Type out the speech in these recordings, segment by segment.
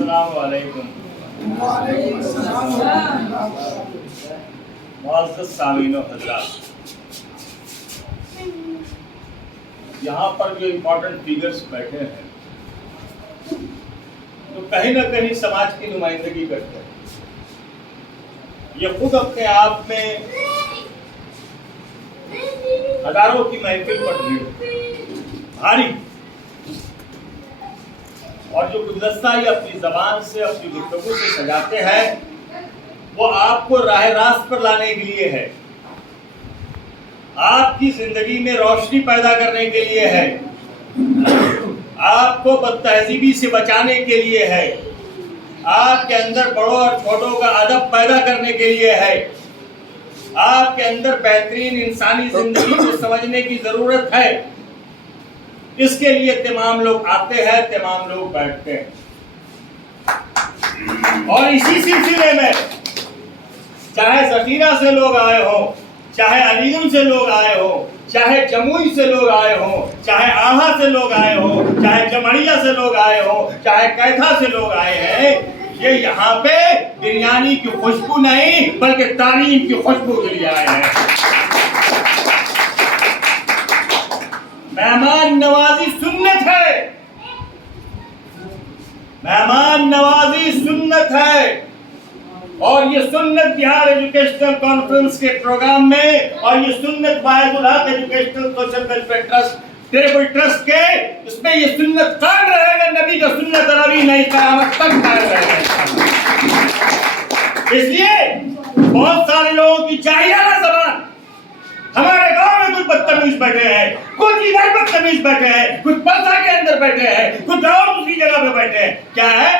السلام علیکم. معزز سامعین و حضرات، یہاں پر جو امپورٹنٹ فیگرز بیٹھے ہیں تو کہیں نہ کہیں سماج کی نمائندگی کرتے ہیں. یہ خود اپنے آپ میں ہزاروں کی محفل پر بھاری، اور جو گلدستہ یہ اپنی زبان سے اپنی گفتگو سے سجاتے ہیں وہ آپ کو راہ راست پر لانے کے لیے ہے، آپ کی زندگی میں روشنی پیدا کرنے کے لیے ہے، آپ کو بد تہذیبی سے بچانے کے لیے ہے، آپ کے اندر بڑوں اور چھوٹوں کا ادب پیدا کرنے کے لیے ہے، آپ کے اندر بہترین انسانی زندگی کو سمجھنے کی ضرورت ہے. اس کے لیے تمام لوگ آتے ہیں، تمام لوگ بیٹھتے ہیں. اور اسی سلسلے میں چاہے ذخیرہ سے لوگ آئے ہوں، چاہے علی گڑھ سے لوگ آئے ہوں، چاہے جموئی سے لوگ آئے ہوں، چاہے آہا سے لوگ آئے ہوں، چاہے جمہوریہ سے لوگ آئے ہوں، چاہے کیتھا سے لوگ آئے ہیں، یہ یہاں پہ بریانی کی خوشبو نہیں بلکہ تعلیم کی خوشبو کے لیے آئے ہیں. مہمان نوازی سنت ہے، مہمان نوازی سنت ہے، اور یہ سنت بہار ایجوکیشنل کانفرنس کے پروگرام میں، اور یہ سنت باعث الحق educational social welfare trust table trust کے اس میں یہ سنت قائم رہے گا. نبی کا سنت روی نہیں قیامت تک قائم رہے گا. اس لیے بہت سارے لوگوں کی جاہلانہ زبان، ہمارے گاؤں میں کچھ بدتمیز بیٹھے ہیں، کچھ ادھر بدتمیز بیٹھے ہیں، کچھ پلسا کے اندر بیٹھے ہیں، کچھ اور دوسری جگہ پہ بیٹھے ہیں. کیا ہے؟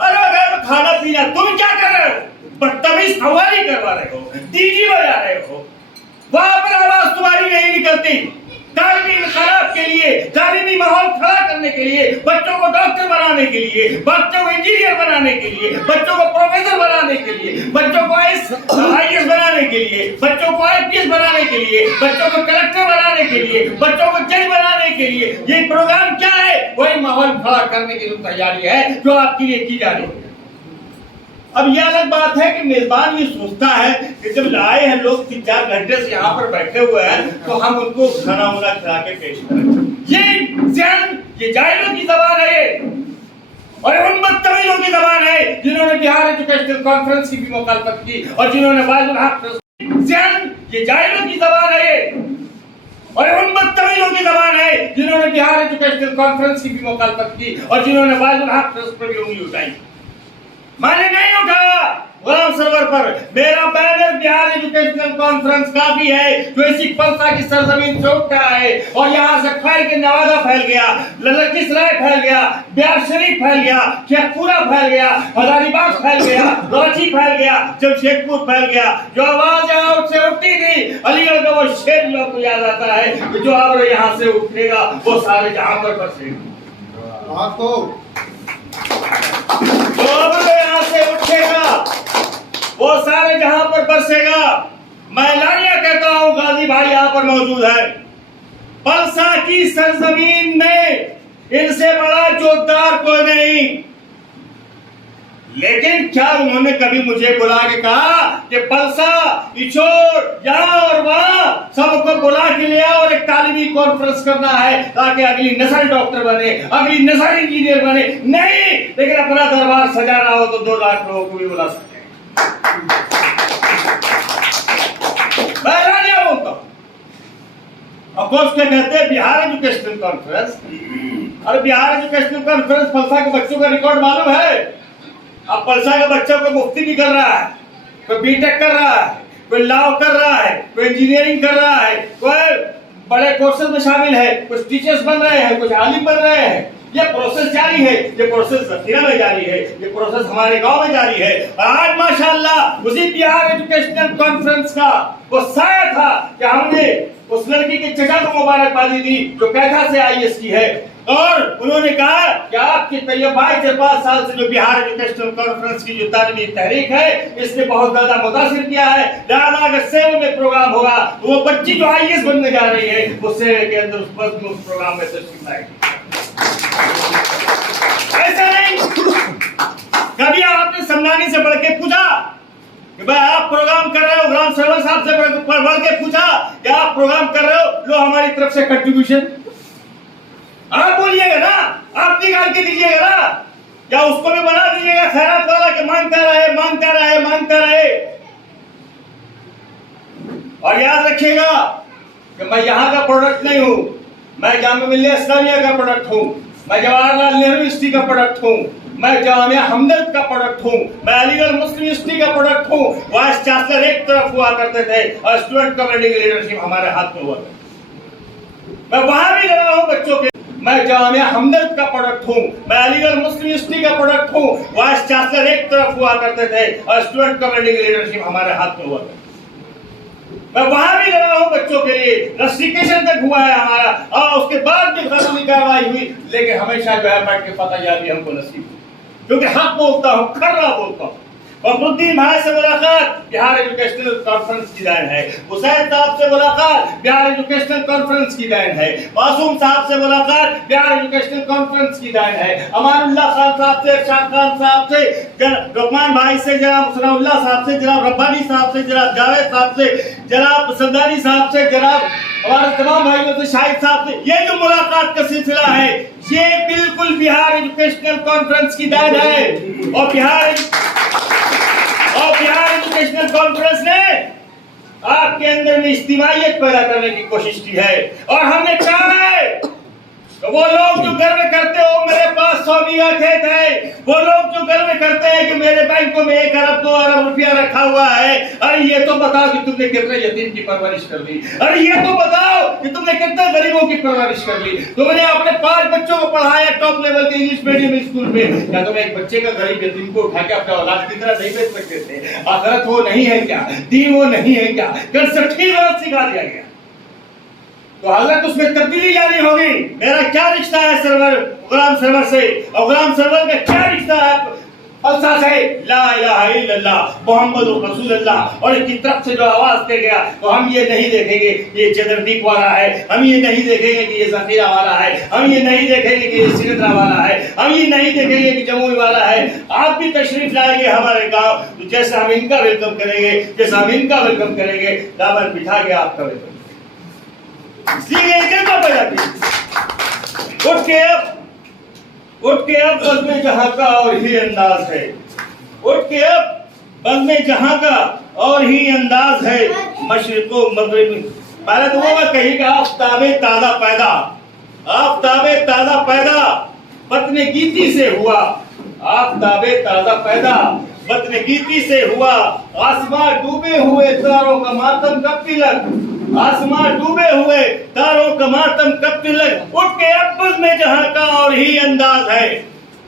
ارے کھانا پینا، تم کیا کر رہے ہو؟ بدتمیز قوالی کروا رہے ہو، ڈی جی بجا رہے ہو، وہاں پر آواز تمہاری نہیں نکلتی. تعلیمی انقلاب کے لیے، تعلیمی ماحول کھڑا کرنے کے لیے، بچوں کو ڈاکٹر بنانے کے لیے، بچوں کو انجینئر بنانے کے لیے، بچوں کو پروفیسر بنانے کے لیے، بچوں کو آئی ایس بنانے کے لیے، بچوں کو آئی پی ایس بنانے کے لیے، بچوں کو کلکٹر بنانے کے لیے، بچوں کو جج بنانے کے لیے یہ پروگرام کیا ہے؟ وہی ماحول کھڑا کرنے کی جو تیاری ہے جو آپ کے لیے کی جا رہی ہے. اب یہ الگ بات ہے کہ میزبان یہ سوچتا ہے کہ جب لائے ہیں لوگ 3-4 گھنٹے سے یہاں پر بیٹھے ہوئے ہیں تو ہم ان کو کھانا وانا کھلا کے پیش کریں. یہ ذہن، یہ جاہلوں کی زبان ہے، اور ان بدتمیزوں کی زبان ہے جنہوں نے بہار ایجوکیشنل کانفرنس کی بھی مخالفت کی، اور جنہوں نے باعث الحق ذہن، یہ جاہلوں کی زبان ہے، اور ان بدتمیزوں کی زبان ہے جنہوں نے بہار ایجوکیشنل کانفرنس کی بھی مخالفت کی، اور جنہوں نے باعث الحق ٹرسٹ پر بھی انگلی اٹھائی. میں نے نہیں اٹھایا غلام سرور پر. میرا بینر بہار ایجوکیشنل کانفرنس کا بھی ہے جو اسی پلسا کی سرزمین سے اٹھ رہا ہے، اور یہاں سے پھیل کے نوادہ پھیل گیا، لکھنؤ پھیل گیا، بہار شریف پھیل گیا، شیخ پورہ پھیل گیا، ہزاری باغ پھیل گیا، کراچی پھیل گیا، جمشید پور پھیل گیا. جو آواز یہاں سے اٹھتی تھی، علی گڑھ کا وہ شعر جو آپ کو یاد آتا ہے کہ جو اب یہاں سے اٹھے گا وہ سارے جہاں پر بسے گا. جو اب یہاں سے اٹھے گا وہ سارے جہاں پر برسے گا. میں اعلانیہ کہتا ہوں، غازی بھائی یہاں پر موجود ہے، پلسا کی سرزمین میں ان سے بڑا جوتدار کوئی نہیں. لیکن کیا انہوں نے کبھی مجھے بلا کے کہا کہ پلسا، اچھوڑ، یہاں اور وہاں سب کو بلا کے لیا اور ایک تعلیمی کانفرنس کرنا ہے تاکہ اگلی نسل ڈاکٹر بنے، اگلی نسل انجینئر بنے؟ نہیں، لیکن اپنا دربار سجانا ہو تو 2 لاکھ لوگوں کو بھی بلا سکتے ہیں. میں اعلانیہ بولتا ہوں. افسوس کیا کہتے ہیں بہار ایجوکیشنل کانفرنس، اور بہار ایجوکیشنل کانفرنس پلسا کے بچوں کا ریکارڈ معلوم ہے. اب پلسا کے بچوں کو مفتی بھی کر رہا ہے، کوئی بی ٹیک کر رہا ہے، کوئی لاء کر رہا ہے، کوئی انجینئرنگ کر رہا ہے، کوئی بڑے کورسز میں شامل ہے، کچھ ٹیچرز بن رہے ہیں، کچھ عالم بن رہے ہیں. یہ پروسیس جاری ہے، یہ پروسیس ذخیرہ میں جاری ہے، یہ پروسیس ہمارے گاؤں میں جاری ہے. اور آج ماشاءاللہ اسی بہار ایجوکیشنل کانفرنس کا وہ سایہ تھا کہ ہم نے اس لڑکی کے چچا کو مبارکبادی دی جو کیتھا سے آئی ایس کی ہے، اور انہوں نے کہا کہ آپ کی 22 سے 5 سال سے جو بہار ایجوکیشنل کانفرنس کی جو تعلیمی تحریک ہے اس نے بہت زیادہ متاثر کیا ہے. لہٰذا اگر سیو میں پروگرام ہوگا تو وہ بچی جو آئی ایس بننے جا رہی ہے وہ سیو کے اندر اس پروگرام میں تشریف لائے گی. ایسا نہیں کہ بھائی آپ پروگرام کر رہے ہو، غلام سرور صاحب سے بڑھ کے پوچھا کہ آپ پروگرام کر رہے ہو، لو ہماری طرف سے کنٹریبیوشن. آپ بولیے گا نا، آپ نکال کے دیجیے گا نا، یا اس کو بھی بنا دیجیے گا خیرات والا کہ مانگتا رہے. اور یاد رکھیے گا کہ میں یہاں کا پروڈکٹ نہیں ہوں، میں جامعہ ملیہ اسلامیہ کا پروڈکٹ ہوں، میں جواہر لال نہرو یونیورسٹی کا پروڈکٹ ہوں، میں جامعہ ہمدرد کا پروڈکٹ ہوں، میں علی گڑھ مسلم یونیورسٹی کا پروڈکٹ ہوں. وائس چانسلر ایک طرف ہوا کرتے تھے اور اسٹوڈنٹ کمیونٹی کی لیڈرشپ ہمارے ہاتھ میں ہوا کرتی. میں وہاں بھی لگا ہوں بچوں کے. میں جامعہ ہمدرد کا پروڈکٹ ہوں، میں علی گڑھ مسلم یونیورسٹی کا پروڈکٹ ہوں. وائس چانسلر ایک طرف ہوا کرتے تھے اور اسٹوڈنٹ کمیونٹی کی لیڈرشپ ہمارے ہاتھ میں ہوا کرتی. میں وہاں بھی لگا ہوں بچوں کے لیے. رسٹیکیشن تک ہوا ہے ہمارا اور اس کے بعد بھی قانونی کارروائی ہوئی، لیکن ہمیشہ جو ہے بیٹھ کے فتح یابی ہم کو نصیب ہوئی، کیونکہ حق بولتا ہوں، کھرا بولتا ہوں. فخر الدین بھائی سے ملاقات بہار ایجوکیشنل کانفرنس کی دین ہے. حسین صاحب سے ملاقات بہار ایجوکیشنل کانفرنس کی دین ہے. معصوم صاحب سے ملاقات بہار ایجوکیشنل کانفرنس کی دین ہے. امان اللہ خان صاحب سے، ارشاد خان صاحب سے، لقمان بھائی سے، جناب ثناء اللہ صاحب سے، جناب ربانی صاحب سے، جناب جاوید صاحب سے، جناب سندانی صاحب سے، جناب ہمارے تمام بھائیوں سے، شاہد صاحب سے. یہ جو ملاقات کا سلسلہ ہے یہ بالکل بہار ایجوکیشنل کانفرنس کی دین ہے. اور بہار ایجوکیشنل کانفرنس نے آپ کے اندر میں اجتماعیت پیدا کرنے کی کوشش کی ہے. اور ہم نے چاہا ہے تو وہ لوگ جو گرو کرتے ہو میرے پاس 100 بیگھہ کھیت ہے، وہ لوگ جو گرو کرتے ہیں کہ میرے بینکوں میں 1 ارب 2 ارب روپیہ رکھا ہوا ہے، ارے یہ تو بتاؤ کہ تم نے کتنے یتیم کی پرورش کر لی، ارے یہ تو بتاؤ کہ تم نے کتنے غریبوں کی پرورش کر لی. تم نے اپنے 5 بچوں کو پڑھایا ٹاپ لیول کے انگلش میڈیم اسکول میں، کیا تم ایک بچے کا غریب یتیم کو اٹھا کے اپنے اولاد کی طرح نہیں بیچ سکتے تھے؟ آخرت وہ نہیں ہے کیا؟ دین وہ نہیں ہے کیا؟ کنسپٹ ہی غلط سکھا دیا گیا. تو حضرت اس میں تبدیلی جانی ہوگی. میرا کیا رشتہ ہے سرور غلام سرور سے، اور غلام سرور کا کیا رشتہ ہے فلسفہ سے؟ لا الہ الا اللہ محمد رسول اللہ. اور اس کی طرف سے جو آواز دے گیا تو ہم یہ نہیں دیکھیں گے کہ یہ چدرنیک والا ہے، ہم یہ نہیں دیکھیں گے کہ یہ ذخیرہ والا ہے، ہم یہ نہیں دیکھیں گے کہ یہ سکندرا والا ہے، ہم یہ نہیں دیکھیں گے کہ جموئی والا ہے. آپ بھی تشریف لائیں گے ہمارے گاؤں تو جیسے ہم ان کا ویلکم کریں گے، جیسے ہم ان کا ویلکم کریں گے، دامن بٹھا کے آپ کا ویلکم. اس لیے پیدا کی اٹھ کے اب بزم جہاں کا اور ہی انداز ہے. اٹھ کے اب بزم جہاں کا اور ہی انداز ہے. مشرق و مغرب پہلے تو وہ کہی کہ آفتاب تازہ پیدا، آفتاب تازہ پیدا بطن گیتی سے ہوا، آفتاب تازہ پیدا بطن گیتی سے ہوا. آسمان ڈوبے ہوئے تاروں کا ماتم کب تلک، آسمان ڈوبے ہوئے تاروں کا ماتم کب تلک. اٹھ کے اب بزم جہاں کا اور ہی انداز ہے.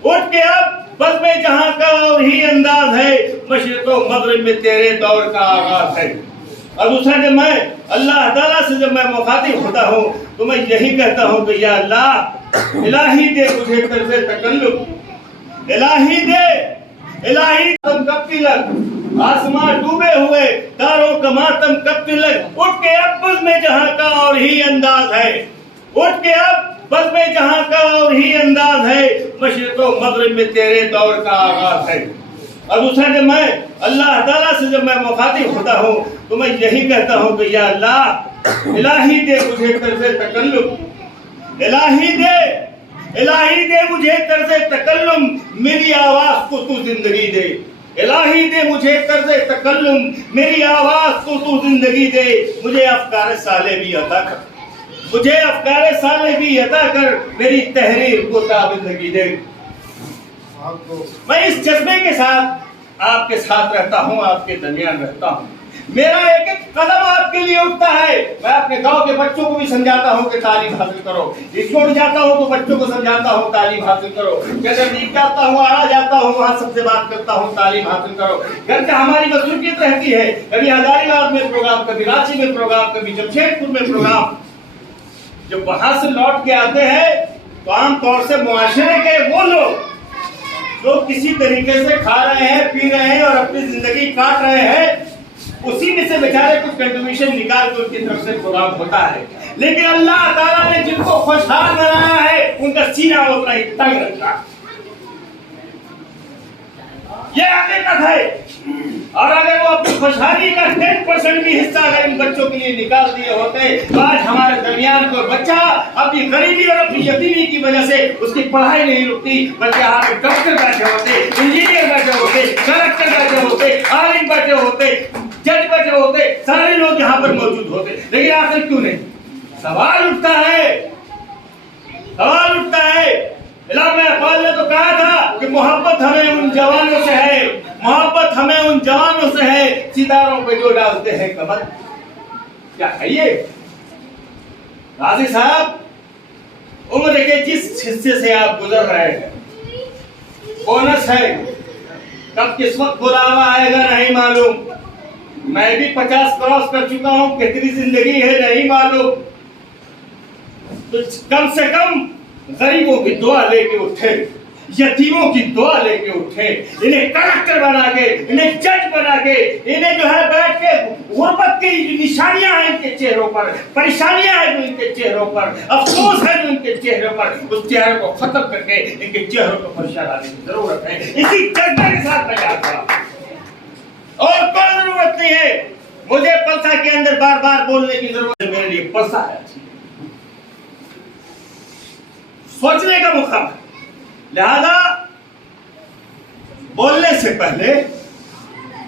اٹھ کے اب بزم جہاں کا اور ہی انداز ہے. مشرق و مغرب میں تیرے دور کا آغاز ہے. اور دوسرا جب میں اللہ تعالیٰ سے جب میں مخاطب ہوتا ہوں تو میں یہی کہتا ہوں کہ یا اللہ الہی دے مجھے طرز تکلم، الہی دے، الہی تم کب تلک، آسمان ڈوبے ہوئے تاروں کا ماتم کب تلک. اٹھ کے اب بزم جہاں کا اور ہی انداز ہے. اٹھ کے اب بزم جہاں کا اور ہی انداز ہے. مشرق و مغرب میں تیرے دور کا آغاز ہے. اور دوسرا جب میں اللہ تعالیٰ سے جب میں مخاطب ہوتا ہوں تو میں یہی کہتا ہوں کہ یا اللہ الہی دے مجھے طرز تکلم، الہی دے، الہی دے مجھے طرز تکلم، میری آواز کو تو زندگی دے. الہی دے مجھے طرز تکلم، میری آواز کو تو زندگی دے. مجھے افکار صالح بھی عطا کر، مجھے افکار صالح بھی عطا کر، میری تحریر کو تابندگی دے. میں اس جذبے کے ساتھ آپ کے ساتھ رہتا ہوں، آپ کے درمیان رہتا ہوں. میرا ایک ایک قدم آپ کے لیے اٹھتا ہے. میں اپنے گاؤں کے بچوں کو بھی سمجھاتا ہوں کہ تعلیم حاصل کرو. اسکول جاتا ہوں تو بچوں کو سمجھاتا ہوں تعلیم حاصل کرو. جیسے نیچ جاتا ہوں، آرا جاتا ہوں، وہاں سب سے بات کرتا ہوں تعلیم حاصل کرو. گھر سے ہماری مصروفیت رہتی ہے، کبھی ہزاری باغ میں پروگرام، کبھی رانچی میں پروگرام، کبھی جمشید پور میں پروگرام. جب وہاں سے لوٹ کے آتے ہیں تو عام طور سے معاشرے کے وہ لوگ جو کسی طریقے سے کھا رہے ہیں، پی رہے ہیں اور اپنی زندگی کاٹ رہے ہیں، اسی میں سے بیچارے کچھ کنٹریبیوشن نکال کے ان کی طرف سے پروگرام ہوتا ہے. لیکن اللہ تعالیٰ نے جن کو خوشحال بنایا ہے ان کا سینہ اتنا ہی تنگ رکھا. یہ حقیقت ہے. اور اگر وہ اپنی خوشحالی کا 10% بھی حصہ اگر ان بچوں کے لیے نکال دیے ہوتے تو آج ہمارے درمیان کوئی بچہ اپنی غریبی اور اپنی یتیمی کی وجہ سے اس کی پڑھائی نہیں رکتی، بلکہ یہاں پہ ڈاکٹر بیٹھے ہوتے، انجینئر بیٹھے ہوتے، کلکٹر بیٹھے ہوتے، عالم بیٹھے ہوتے، جج بیٹھے ہوتے، سارے لوگ یہاں پر موجود ہوتے، لیکن آخر کیوں نہیں؟ سوال اٹھتا ہے، سوال اٹھتا ہے۔ علامہ اقبال نے تو کہا تھا کہ محبت ہمیں ان جوانوں سے ہے، محبت ہمیں ان جوانوں سے ہے، ستاروں پہ جو ڈالتے ہیں کمر۔ کیا ہے یہ؟ غازی صاحب، عمر کے جس حصے سے آپ گزر رہے ہیں، بونس ہے، کب کس وقت بلاوا آئے گا نہیں معلوم۔ میں بھی 50 کراس کر چکا ہوں، کتنی زندگی ہے نہیں معلوم۔ تو کم سے کم غریبوں کی دعا لے کے اٹھے، یتیموں کی دعا لے کے اٹھے، انہیں کلکٹر بنا کے، انہیں جج بنا کے، انہیں جو ہے بیٹھ کے غربت کی نشانیاں ہیں ان کے چہروں پر، پریشانیاں ہیں جو ان کے چہروں پر، افسوس ہے جو ان کے چہروں پر، اس چہرے کو ختم کر کے ان کے چہروں کو خوشحال لانے کی ضرورت ہے۔ اسی جذبے کے ساتھ میں جا رہا اور کوئی ضرورت نہیں ہے مجھے پلسا کے اندر بار بار بولنے کی ضرورت ہے، میرے لیے پلسا ہے سوچنے کا موقع ہے، لہذا بولنے سے پہلے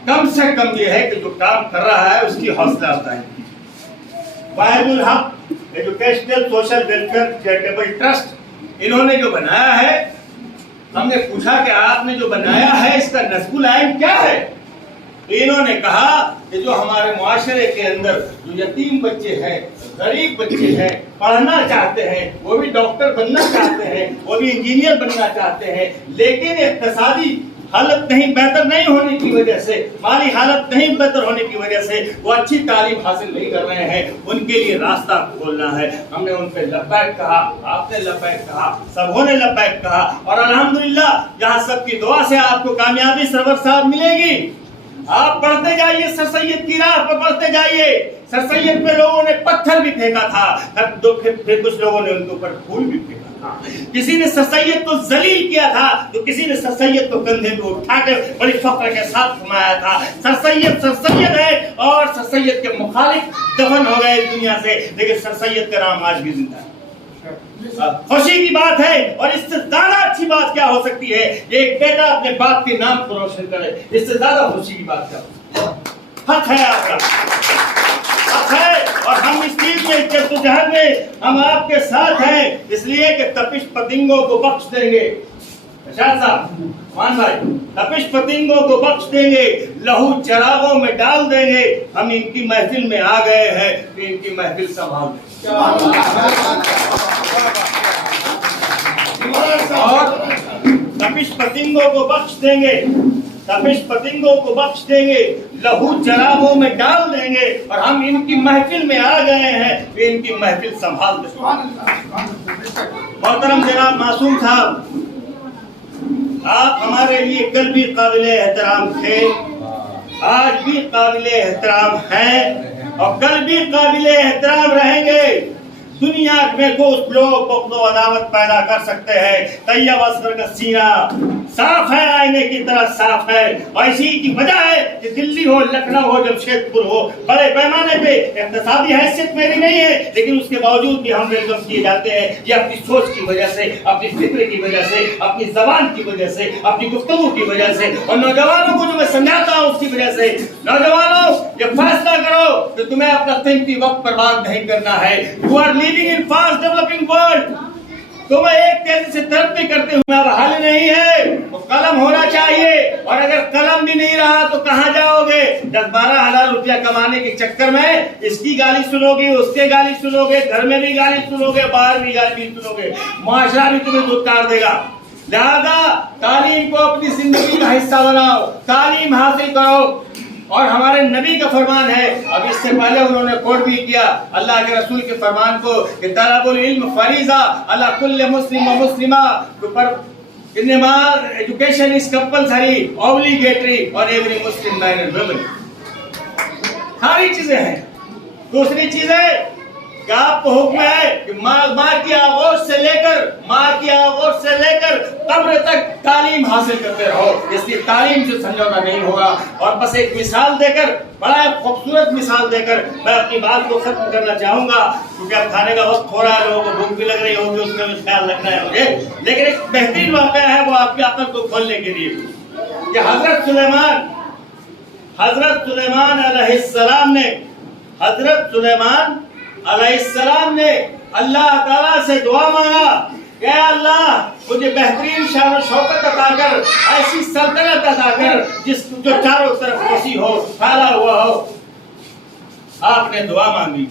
کم سے کم یہ ہے کہ جو کام کر رہا ہے اس کی حوصلہ افزائی کیجیے۔ واحد الحق educational social welfare charitable trust انہوں نے جو بنایا ہے، ہم نے پوچھا کہ آپ نے جو بنایا ہے اس کا نصب العین کیا ہے؟ تو انہوں نے کہا کہ جو ہمارے معاشرے کے اندر جو یتیم بچے ہیں، غریب بچے ہیں، پڑھنا چاہتے ہیں، وہ بھی ڈاکٹر بننا چاہتے ہیں، وہ بھی انجینئر بننا چاہتے ہیں، لیکن اقتصادی حالت نہیں بہتر نہیں ہونے کی وجہ سے، مالی حالت نہیں بہتر ہونے کی وجہ سے وہ اچھی تعلیم حاصل نہیں کر رہے ہیں، ان کے لیے راستہ کھولنا ہے۔ ہم نے ان پہ لبیک کہا، آپ نے لبیک کہا، سبوں نے لبیک کہا، اور الحمدللہ یہاں سب کی دعا سے آپ کو کامیابی سرور صاحب ملے گی۔ آپ پڑھتے جائیے، سر سید کی راہ پر پڑھتے جائیے۔ سر سید پہ لوگوں نے پتھر بھی پھینکا تھا، پھر کچھ لوگوں نے ان کے اوپر پھول بھی پھینکا تھا، کسی نے سر سید کو ذلیل کیا تھا تو کسی نے سر سید کو کندھے پہ اٹھا کے بڑی فخر کے ساتھ گھمایا تھا۔ سر سید ہے اور سر سید کے مخالف دفن ہو گئے دنیا سے، لیکن سر سید کا نام آج بھی زندہ ہے۔ خوشی کی بات ہے، اور اس سے زیادہ اچھی بات کیا ہو سکتی ہے؟ ایک بیٹا اپنے باپ کے نام کو روشن کرے، اس سے زیادہ خوشی کی بات کیا ہو؟ حق ہے آپ کا، حق ہے، اور ہم اس چیز میں جدوجہد میں ہم آپ کے ساتھ ہیں، اس لیے کہ تپش پتنگوں کو بخش دیں گے۔ ارشاد صاحب، مان بھائی، تپش پتنگوں کو بخش دیں گے، لہو چراغوں میں ڈال دیں گے، ہم ان کی محفل میں آ گئے ہیں کہ ان کی محفل سنبھال دیں۔ اور تپش پتنگوں کو بخش دیں گے، تپش پتنگوں کو بخش دیں گے، لہو چراغوں میں ڈال دیں گے، اور ہم ان کی محفل میں آ گئے ہیں کہ ان کی محفل سنبھال دیں۔ محترم جناب معصوم صاحب، آپ ہمارے لیے کل بھی قابل احترام تھے، آج بھی قابل احترام ہیں، اور کل بھی قابل احترام رہیں گے۔ دنیا میں کچھ لوگ بغض و عداوت پیدا کر سکتے ہیں، طیب اصغر کا سینہ صاف ہے، آئینے کی طرح صاف ہے، اور اسی کی وجہ ہے کہ دلی ہو، لکھنؤ ہو، جمشید پور ہو، بڑے پیمانے پہ اقتصادی حیثیت میری نہیں ہے، لیکن اس کے باوجود بھی ہم ویلکم کیے جاتے ہیں۔ یہ اپنی سوچ کی وجہ سے، اپنی فکر کی وجہ سے، اپنی زبان کی وجہ سے، اپنی گفتگو کی وجہ سے، اور نوجوانوں کو جو میں سمجھاتا ہوں اس کی وجہ سے۔ نوجوانوں، یہ فیصلہ کرو کہ تمہیں اپنا قیمتی وقت برباد نہیں کرنا ہے۔ You are living in fast developing world۔ تمہیں ایک تیزی سے ترقی کرتے ہوئے اب حل نہیں ہے، تو قلم ہونا چاہیے، اور اگر قلم بھی نہیں رہا تو کہاں جاؤ گے؟ 10-12 ہزار روپیہ کمانے کے چکر میں اس کی گالی سنو گے، اس کے گالی سنو گے، گھر میں بھی گالی سنو گے، باہر بھی گالی سنو گے، معاشرہ بھی تمہیں دھتکار دے گا۔ لہذا تعلیم کو اپنی زندگی کا حصہ بناؤ، تعلیم حاصل کرو، اور ہمارے نبی کا فرمان ہے، اب اس سے پہلے انہوں نے کوٹ بھی کیا اللہ کے رسول کے فرمان کو کہ طلب العلم فریضہ علی کل مسلم و مسلمہ، پر انما ایجوکیشن از کمپلسری obligatory اور every Muslim man and women. ساری چیزیں ہیں۔ دوسری چیز ہے کہ آپ کو حکم ہے کہ ماں کی آغوش سے لے کر قبر تک تعلیم حاصل کرتے رہو. اس لیے تعلیم سے سمجھوتا نہیں ہوگا. اور بس ایک مثال دے کر, بڑا خوبصورت مثال دے کر میں اپنی بات کو ختم کرنا چاہوں گا, کیونکہ اب کھانے کا وقت ہو رہا ہے, لوگوں کو بھوک بھی لگ رہی ہوگی, اس کا بھی خیال رکھنا ہے مجھے. لیکن ایک بہترین واقعہ ہے وہ آپ کی عقل کو کھولنے کے لیے کہ حضرت سلیمان علیہ السلام نے اللہ تعالیٰ سے دعا مانگا کہ اے اللہ مجھے بہترین شان و شوکت عطا کر, ایسی سلطنت عطا کر جو چاروں طرف وسیع ہو, پھیلا ہوا ہو. آپ نے دعا مانگی.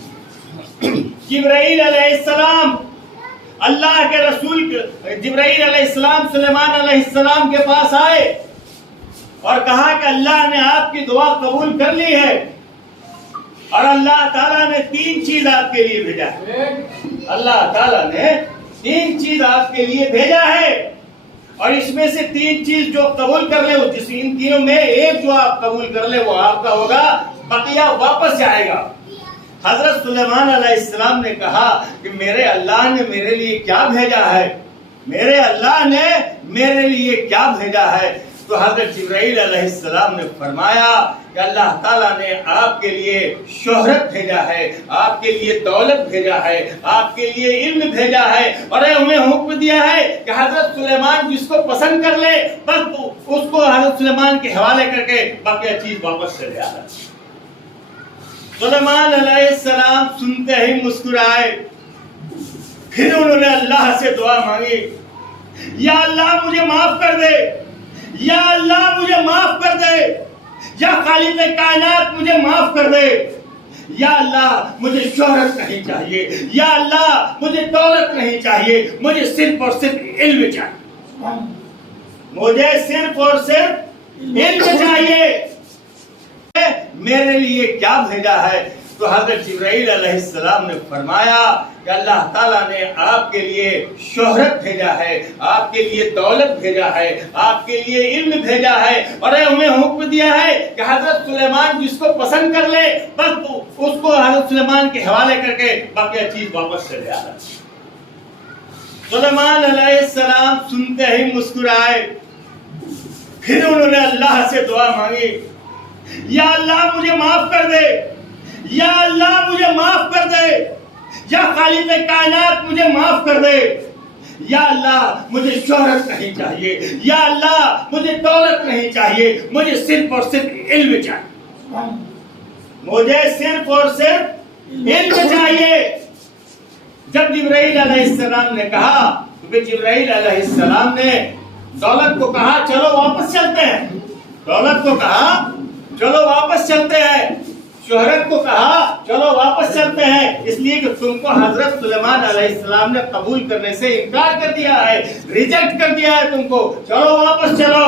جبرائیل علیہ السلام, اللہ کے رسول جبرائیل علیہ السلام سلیمان علیہ السلام کے پاس آئے اور کہا کہ اللہ نے آپ کی دعا قبول کر لی ہے اور اللہ تعالیٰ نے 3 چیز آپ کے لیے بھیجا ہے. اللہ تعالیٰ نے 3 چیز آپ کے لیے بھیجا ہے اور اس میں سے 3 چیز جو قبول کر لے, جس ان تینوں میں ایک جو آپ قبول کر لے وہ آپ کا ہوگا, بقیہ واپس جائے گا. حضرت سلیمان علیہ السلام نے کہا کہ میرے اللہ نے میرے لیے کیا بھیجا ہے, میرے اللہ نے میرے لیے کیا بھیجا ہے. تو حضرت جبرائیل علیہ السلام نے فرمایا کہ اللہ تعالیٰ نے آپ کے لیے شہرت بھیجا ہے, آپ کے لیے دولت بھیجا ہے, آپ کے لیے علم بھیجا ہے, اور انہیں حکم دیا ہے کہ حضرت سلیمان جس کو پسند کر لے بس اس کو حضرت سلیمان کے حوالے کر کے باقی چیز واپس چلے آتا. سلیمان علیہ السلام سنتے ہی مسکرائے. پھر انہوں نے اللہ سے دعا مانگی, یا اللہ مجھے معاف کر دے, یا اللہ مجھے معاف کر دے, یا خالق کائنات مجھے معاف کر دے, یا اللہ مجھے شہرت نہیں چاہیے, یا اللہ مجھے دولت نہیں چاہیے, مجھے صرف اور صرف علم چاہیے, مجھے صرف اور صرف علم چاہیے. میرے لیے کیا بھیجا ہے؟ تو حضرت جبرائیل علیہ السلام نے فرمایا کہ اللہ تعالیٰ نے آپ کے لیے شہرت بھیجا ہے, آپ کے لیے دولت بھیجا ہے, آپ کے لیے علم بھیجا ہے, اور انہیں حکم دیا ہے کہ حضرت سلیمان جس کو پسند کر لے بس اس کو حضرت سلیمان کے حوالے کر کے باقی چیز واپس چلے آتا. سلیمان علیہ السلام سنتے ہی مسکرائے. پھر انہوں نے اللہ سے دعا مانگی, یا اللہ مجھے معاف کر دے, یا اللہ مجھے معاف کر دے, یا خالق کائنات مجھے معاف کر دے, یا اللہ مجھے شہرت نہیں چاہیے, یا اللہ مجھے دولت نہیں چاہیے, مجھے صرف اور صرف علم چاہیے, مجھے صرف اور صرف علم چاہیے. جب جبرائیل علیہ السلام نے کہا, کیونکہ جبرائیل علیہ السلام نے دولت کو کہا چلو واپس چلتے ہیں, دولت کو کہا چلو واپس چلتے ہیں, شہرت کو کہا چلو واپس چلتے ہیں, اس لیے کہ تم کو حضرت سلیمان علیہ السلام نے قبول کرنے سے انکار کر دیا ہے, ریجیکٹ کر دیا ہے تم کو, چلو واپس چلو.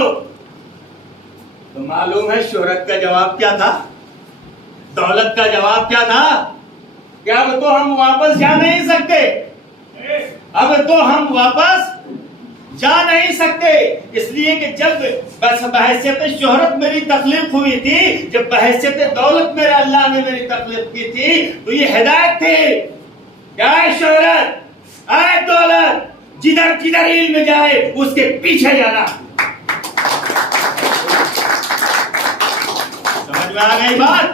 تو معلوم ہے شہرت کا جواب کیا تھا, دولت کا جواب کیا تھا کہ اب تو ہم واپس جا نہیں سکتے, اب تو ہم واپس جا نہیں سکتے. اس لیے کہ جب بحیثیت شہرت میری تخلیق ہوئی تھی, جب بحیثیت دولت میرے اللہ نے میری تخلیق کی تھی, تو یہ ہدایت تھی کہ اے شہرت اے دولت, جدھر جدھر علم جائے اس کے پیچھے جانا. سمجھ میں آ گئی بات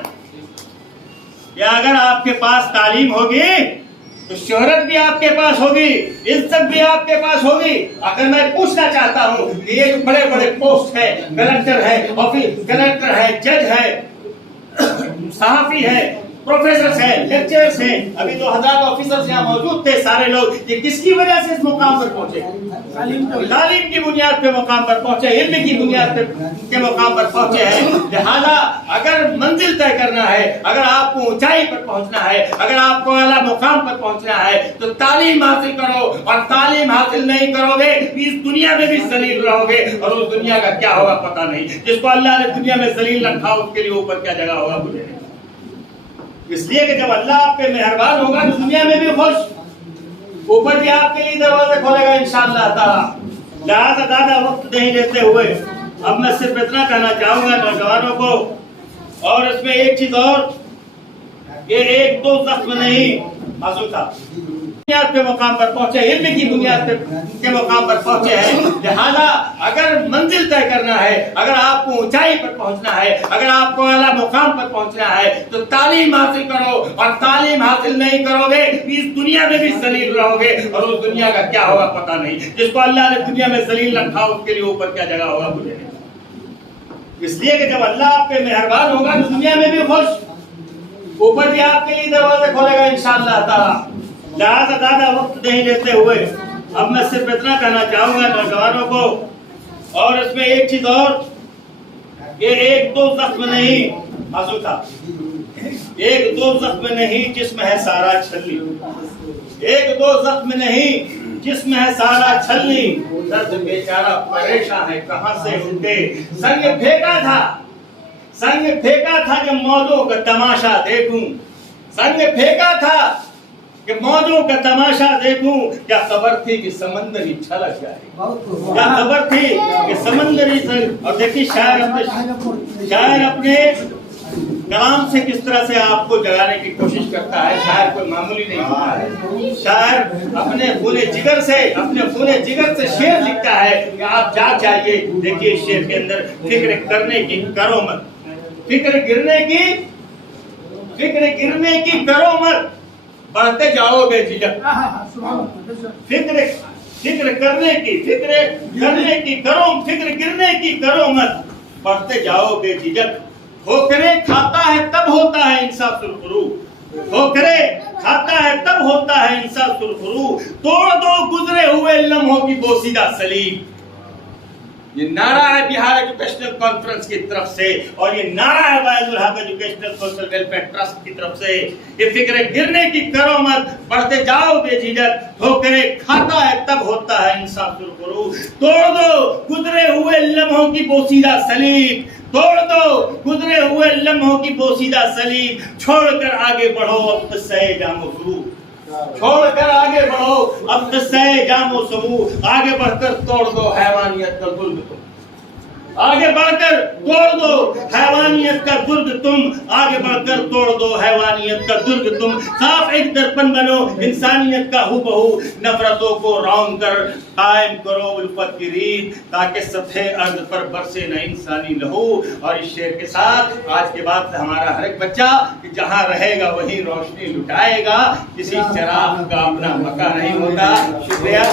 کہ اگر آپ کے پاس تعلیم ہوگی تو شہرت بھی آپ کے پاس ہوگی, عزت بھی آپ کے پاس ہوگی. اگر میں پوچھنا چاہتا ہوں کہ یہ بڑے بڑے پوسٹ ہے, کلکٹر ہے, کلکٹر ہے, جج ہے, صحافی ہے, پروفیسرز ہیں, لیکچرز ہیں, ابھی 2000 آفیسرز یہاں موجود تھے, سارے لوگ یہ کس کی وجہ سے اس مقام پر پہنچے؟ تعلیم کی بنیاد پہ مقام پر پہنچے, علم کی بنیاد کے مقام پر پہنچے ہیں. لہذا اگر منزل طے کرنا ہے, اگر آپ کو اونچائی پر پہنچنا ہے, اگر آپ کو اعلیٰ مقام پر پہنچنا ہے تو تعلیم حاصل کرو, اور تعلیم حاصل نہیں کرو گے اس دنیا میں بھی ذلیل رہو گے, اور اس دنیا کا کیا ہوگا پتہ نہیں. جس کو اللہ نے دنیا میں ذلیل رکھا اس کے لیے اوپر کیا جگہ ہوگا مجھے نہیں. اس لیے کہ جب اللہ آپ پہ مہربان ہوگا تو دنیا میں بھی خوش, اوپر بھی آپ کے لیے دروازے کھولے گا انشاءاللہ تعالی. لہٰذا زیادہ وقت نہیں لیتے ہوئے اب میں صرف اتنا کہنا چاہوں گا نوجوانوں کو, اور اس میں ایک چیز اور یہ ایک دو زخم نہیں معصوم صاحب بنیاد پہ مقام پر پہنچے، علم کی بنیاد کے مقام پر پہنچے ہیں. لہذا اگر منزل طے کرنا ہے، اگر آپ کو اونچائی پر پہنچنا ہے، اگر آپ کو اعلیٰ مقام پر پہنچنا ہے تو تعلیم حاصل کرو، اور تعلیم حاصل نہیں کرو گے اس دنیا میں بھی ذلیل رہو گے، اور اس دنیا کا کیا ہوگا پتہ نہیں. جس کو اللہ نے دنیا میں ذلیل رکھا اس کے لیے اوپر کیا جگہ ہوگا مجھے نہیں. اس لیے کہ جب اللہ آپ پہ مہربان ہوگا تو دنیا میں بھی خوش، اوپر بھی آپ کے لیے دروازے کھولے گا انشاءاللہ تعالی. لہٰذا زیادہ وقت نہیں لیتے ہوئے اب میں صرف اتنا کہنا چاہوں گا نوجوانوں کو، اور اس میں ایک چیز اور، یہ ایک دو زخم نہیں معصوم صاحب، ایک دو زخم نہیں جسم ہے سارا چھلنی، ایک دو زخم نہیں جسم ہے سارا چھلنی. درد بیچارہ پریشان ہے کہاں سے اٹھے، سنگ پھینکا تھا کہ موجوں کا تماشا دیکھوں، سنگ پھینکا تھا کہ موجوں کا تماشا دیکھوں. کیا خبر تھی کہ سمندری چھلک جائے، کیا خبر تھی کہ سمندری. اور دیکھیے شاعر اپنے کلام سے کس طرح سے آپ کو جگانے کی کوشش کرتا ہے. شاعر کوئی معمولی نہیں ہوتا ہے، شاعر اپنے خون جگر سے شعر لکھتا ہے کہ آپ جا چاہیے. دیکھیے شعر کے اندر فکر کرنے کی کرو مت، فکر گرنے کی کرو مت، بڑھتے جاؤ گے جھجک. فکر گرنے کی کرو مت، بڑھتے جاؤ گے جھجک. ٹھوکریں کھاتا ہے تب ہوتا ہے انصاف سرخرو، ٹھوکریں کھاتا ہے تب ہوتا ہے انصاف سرخرو. توڑ دو گزرے ہوئے لمحوں کی بوسیدہ سلیب. یہ نعرہ ہے بہار ایجوکیشنل کانفرنس کی طرف سے، اور یہ نعرہ ہے باعث الحق ایجوکیشنل سوشل ویلفیئر ٹرسٹ کی طرف سے. یہ فکر گرنے کی کرو مت، بڑھتے جاؤ بے جھجک. ٹھوکریں کھاتا ہے تب ہوتا ہے انصاف سرخرو. توڑ دو گزرے ہوئے لمحوں کی بوسیدہ سلیب، توڑ دو گزرے ہوئے لمحوں کی بوسیدہ سلیب. چھوڑ کر آگے بڑھو اب قصہ جام و فرو، چھوڑ کر آگے بڑھو اب قصہ جام و سمو. آگے بڑھ کر توڑ دو حیوانیت کا درد تم، آگے بڑھ کر توڑ دو حیوانیت کا درد تم، آگے بڑھ کر توڑ دو حیوانیت کا درد تم. صاف ایک درپن بنو انسانیت کا ہو بہو، نفرتوں کو رون کر قائم کرو الفت کی ریت، تاکہ سطح ارض پر برسے نہ انسانی لہو. اور اس شعر کے ساتھ آج کے بعد سے ہمارا ہر ایک بچہ کہ جہاں رہے گا وہیں روشنی لٹائے گا، کسی چراغ کا اپنا مکہ نہیں ہوتا. شکریہ.